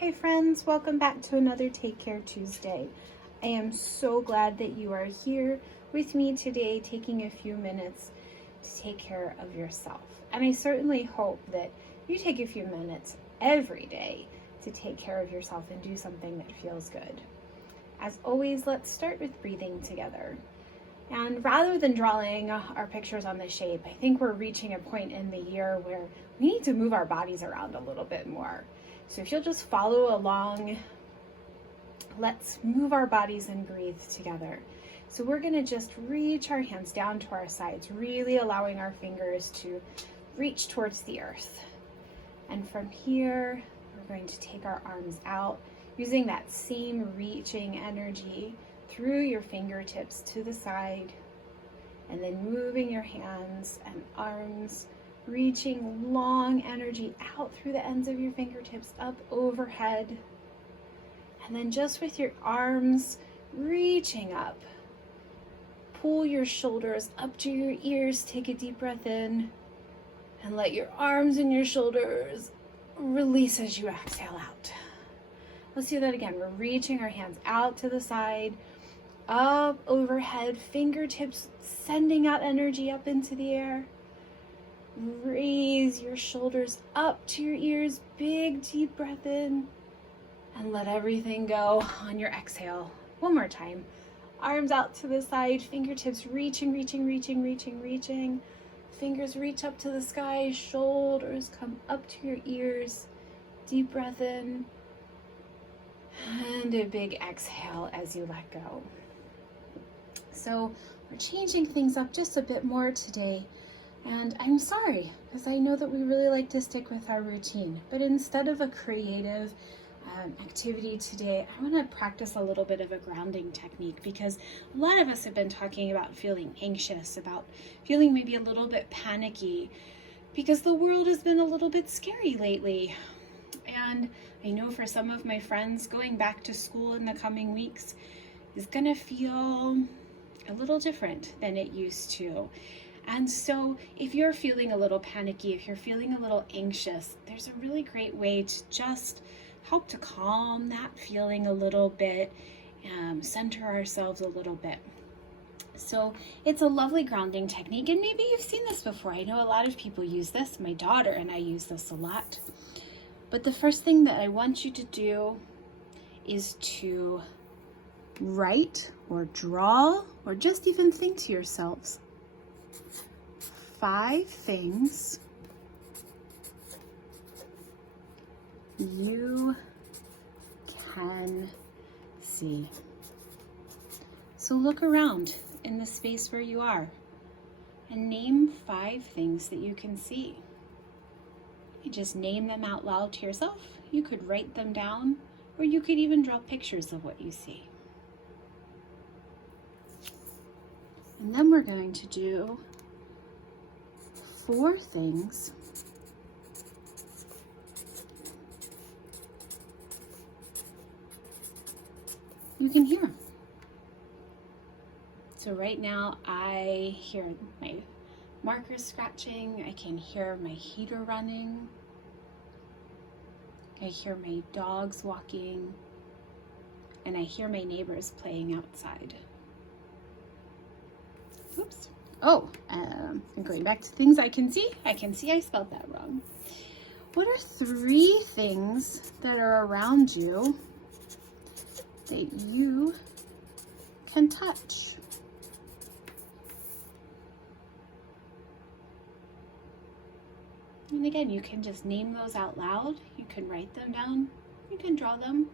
Hi friends, welcome back to another Take Care Tuesday. I am so glad that you are here with me today, taking a few minutes to take care of yourself. And I certainly hope that you take a few minutes every day to take care of yourself and do something that feels good. As always, let's start with breathing together. And rather than drawing our pictures on the shape, I think we're reaching a point in the year where we need to move our bodies around a little bit more. So if you'll just follow along, let's move our bodies and breathe together. So we're going to just reach our hands down to our sides, really allowing our fingers to reach towards the earth. And from here, we're going to take our arms out, using that same reaching energy through your fingertips to the side, and then moving your hands and arms, reaching long energy out through the ends of your fingertips up overhead. And then just with your arms reaching up, pull your shoulders up to your ears, take a deep breath in, and let your arms and your shoulders release as you exhale out. Let's do that again. We're reaching our hands out to the side, up overhead, fingertips sending out energy up into the air. Raise your shoulders up to your ears, big deep breath in, and let everything go on your exhale. One more time. Arms out to the side, fingertips reaching. Fingers reach up to the sky, shoulders come up to your ears. Deep breath in, and a big exhale as you let go. So we're changing things up just a bit more today. And I'm sorry, because I know that we really like to stick with our routine. But instead of a creative activity today, I want to practice a little bit of a grounding technique, because a lot of us have been talking about feeling anxious, about feeling maybe a little bit panicky, because the world has been a little bit scary lately. And I know for some of my friends, going back to school in the coming weeks is going to feel a little different than it used to. And so if you're feeling a little panicky, if you're feeling a little anxious, there's a really great way to just help to calm that feeling a little bit, center ourselves a little bit. So it's a lovely grounding technique, and maybe you've seen this before. I know a lot of people use this. My daughter and I use this a lot. But the first thing that I want you to do is to write or draw or just even think to yourselves 5 things you can see. So look around in the space where you are and name 5 things that you can see. You just name them out loud to yourself. You could write them down, or you could even draw pictures of what you see. And then we're going to do 4 things you can hear. So right now I hear my markers scratching, I can hear my heater running, I hear my dogs walking, and I hear my neighbors playing outside. Oops. Oh, I'm going back to things I can see. I can see I spelled that wrong. What are 3 things that are around you that you can touch? And again, you can just name those out loud. You can write them down. You can draw them.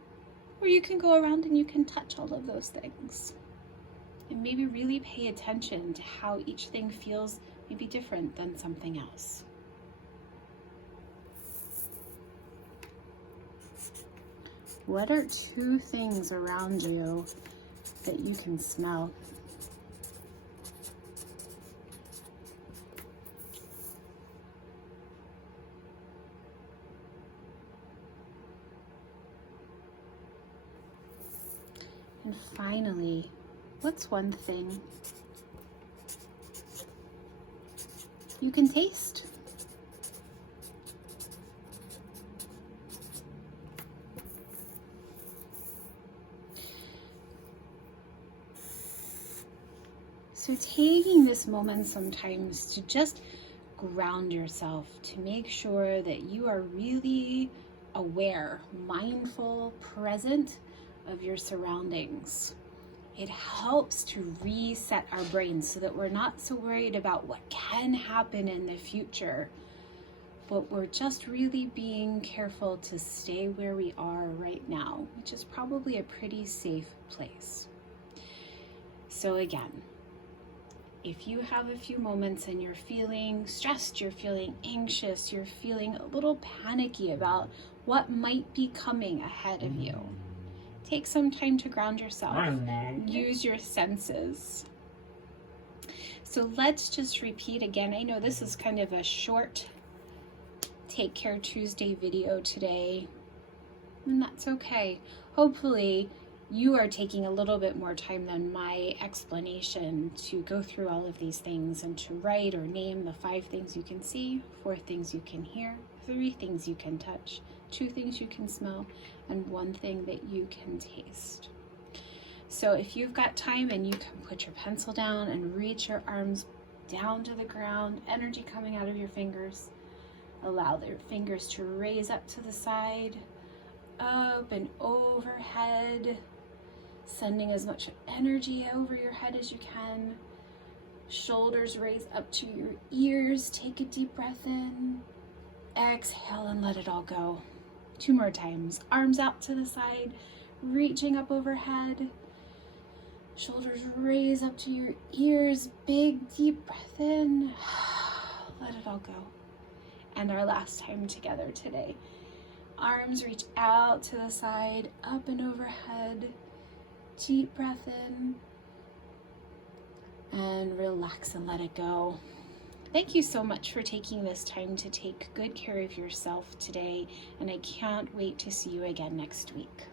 Or you can go around and you can touch all of those things. And maybe really pay attention to how each thing feels maybe different than something else. What are 2 things around you that you can smell? And finally, what's 1 thing you can taste? So taking this moment sometimes to just ground yourself, to make sure that you are really aware, mindful, present of your surroundings. It helps to reset our brains so that we're not so worried about what can happen in the future, but we're just really being careful to stay where we are right now, which is probably a pretty safe place. So again, if you have a few moments and you're feeling stressed, you're feeling anxious, you're feeling a little panicky about what might be coming ahead of you, take some time to ground yourself. Use your senses. So let's just repeat again. I know this is kind of a short Take Care Tuesday video today, and that's okay. Hopefully you are taking a little bit more time than my explanation to go through all of these things and to write or name the 5 things you can see, 4 things you can hear, 3 things you can touch, 2 things you can smell, and 1 thing that you can taste. So if you've got time and you can put your pencil down and reach your arms down to the ground, energy coming out of your fingers, allow their fingers to raise up to the side, up and overhead, sending as much energy over your head as you can. Shoulders raise up to your ears. Take a deep breath in. Exhale and let it all go. 2 more times. Arms out to the side, reaching up overhead. Shoulders raise up to your ears. Big deep breath in. Let it all go. And our last time together today. Arms reach out to the side, up and overhead. Deep breath in. And relax and let it go. Thank you so much for taking this time to take good care of yourself today. And I can't wait to see you again next week.